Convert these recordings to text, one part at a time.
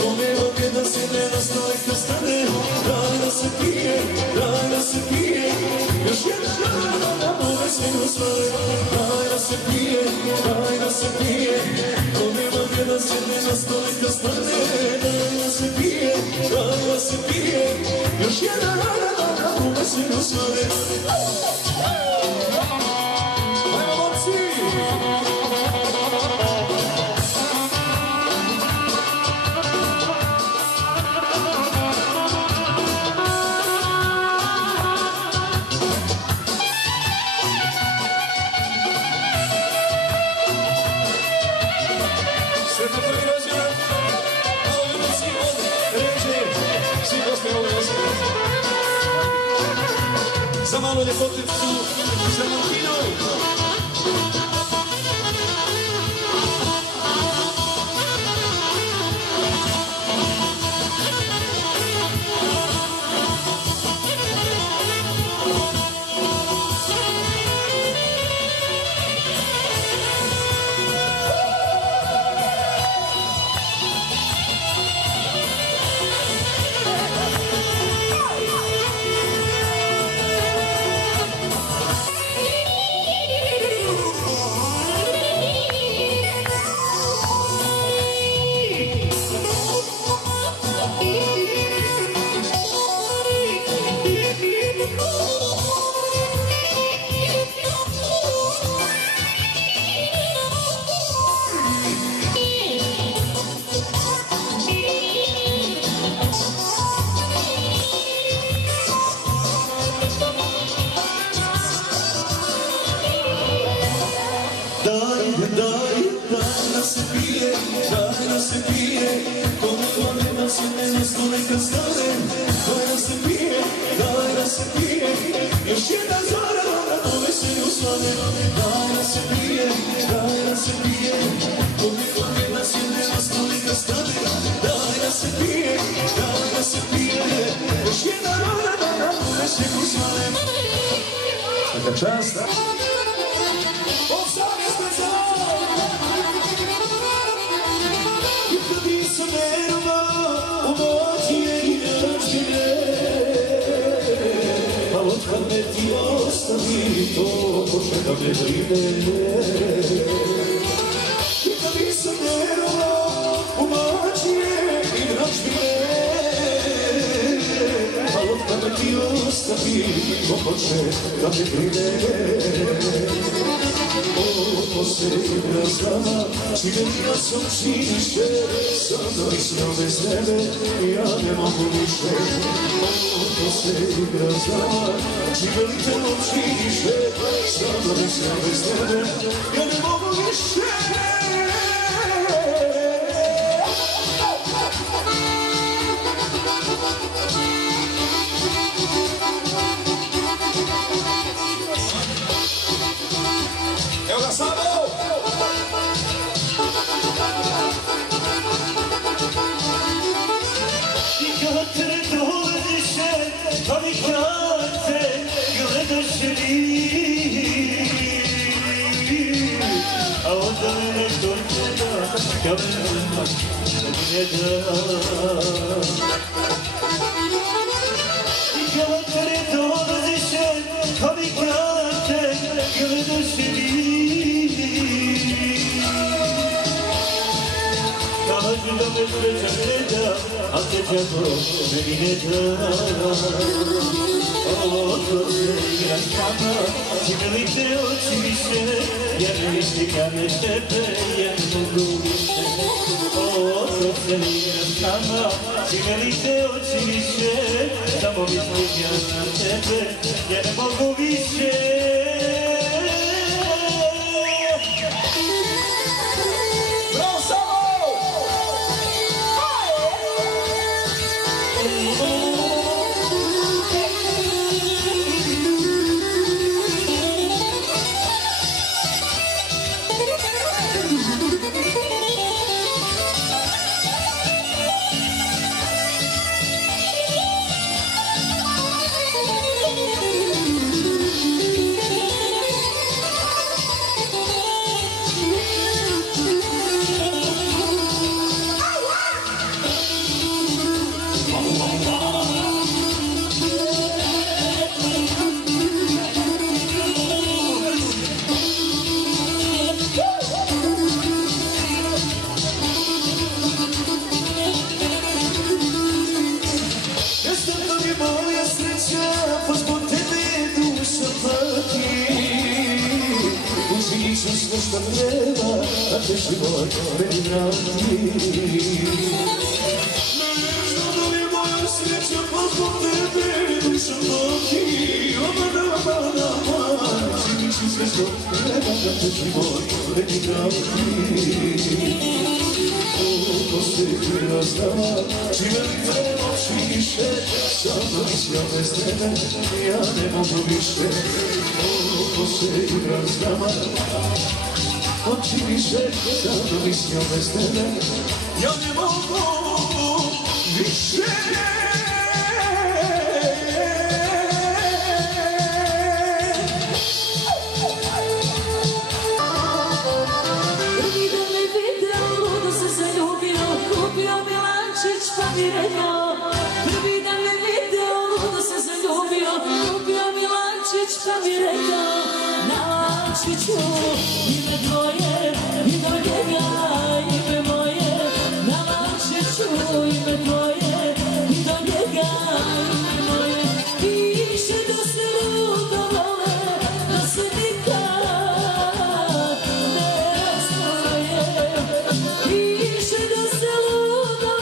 Come lo che da se ne la storia che sta osvane. Daj da se pije, daj da se pije, ko nema gdje da sjedne na stolika stane. Daj da se pije, daj da se pije, još jedan dan u veselju osvane. Ajmo momci! Za malu ljepoticu, za Martinu. Daj da se pije, daj da se pije, koliko nema sjedne na stolika stane. Daj da se pije, daj da se pije, još jedna zora u veselju svane. Daj da se pije, daj da se pije, koliko nema sjedne na stolika stane. Daj da se pije, daj da se pije, još jedna zora u veselju svane. Svaka čast, da? Kad me ti ostavi, to počne da me brine. I kad nisam vjerovao u mađije i dražbine, a od kad me ti ostavi, to počne da me brine. Ovo se igra s nama, činila sam činiše, sada i sve bez tebe, ja ne mogu više. Ovo se igra s nama, činila sam činiše, sada i sve bez tebe, ja ne mogu više. Evo ga samo! I kad te dođeše, ali kad te gledaš vi, a onda mene dođe da kamerama ne da. I kad te dođeše, ali kad te gledaš vi, kažu da me sreća gleda, a sreća to meni ne da. O, to se igra s nama, činili te oči više, jer više kad ne tebe, jer ne mogu više. O, to se igra s nama, činili te oči više, samo mislim ja na tebe, jer ne mogu više. sve što treba, da te život meni vrati. Ne znam da li je moja sreća, pa zbog tebe dušom noći. Čini sve što treba, da te život meni vrati. Ko se ti razdava, čime mi trebaš više, samo mislio bez tebe, ja ne mogu više. Ko se ti razdava, oči više, samo mislio bez tebe, ja ne mogu više. Prvi dan me video, ludo se zaljubio, kupio mi lančić pa mi rekao, na lančiću ime tvoje, ime njega, ime moje, na lančiću ime tvoje, ime njega, ime moje, piše da se ludo vole, da se nikad ne razdvoje, piše da se ludo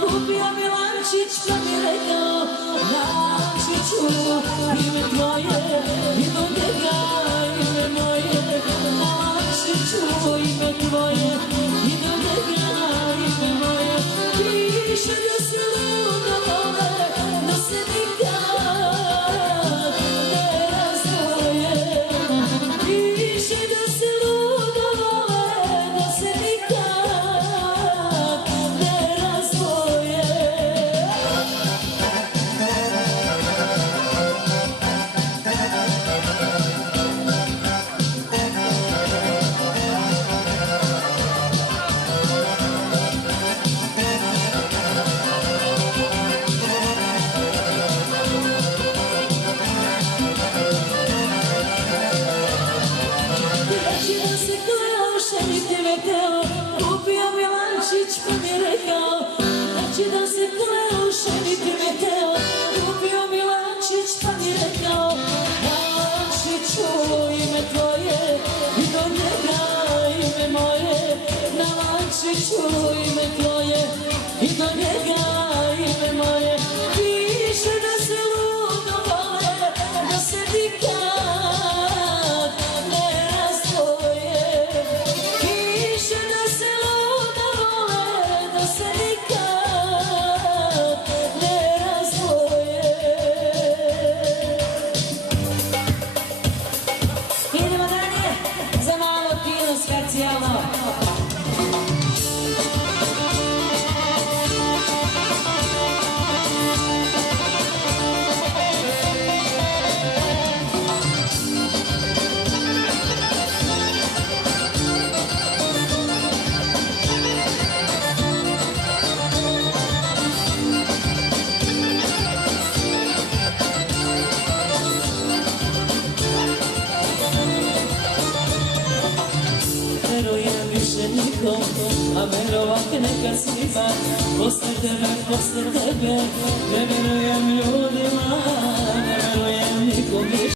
kupio mi lančić pa mi rekao, na lančiću ime tvoje, ime njega, ime moje, na lančiću ime tvoje, ime njega, ime moje, piše da se ludo vole, da se nikad ne razdvoje, piše da se ludo vole, da se nikad ne razdvoje. Kupio mi lančić pa mi rekao, znači da se kleo šeniti me teo. Kupio mi lančić pa mi rekao, na lančiću ime tvoje, ime njega, ime moje, na lančiću ime tvoje, ime njega, ime moje, piše da se ludo vole, da se nikad ne razdvoje. Piše da se ludo vole, da se nikad ne razdvoje. Idemo dalje za malo kino specijalno. Verujem više nikom, a verovat neka svima, posle tebe, ne verujem ljudima, ne verujem nikom više.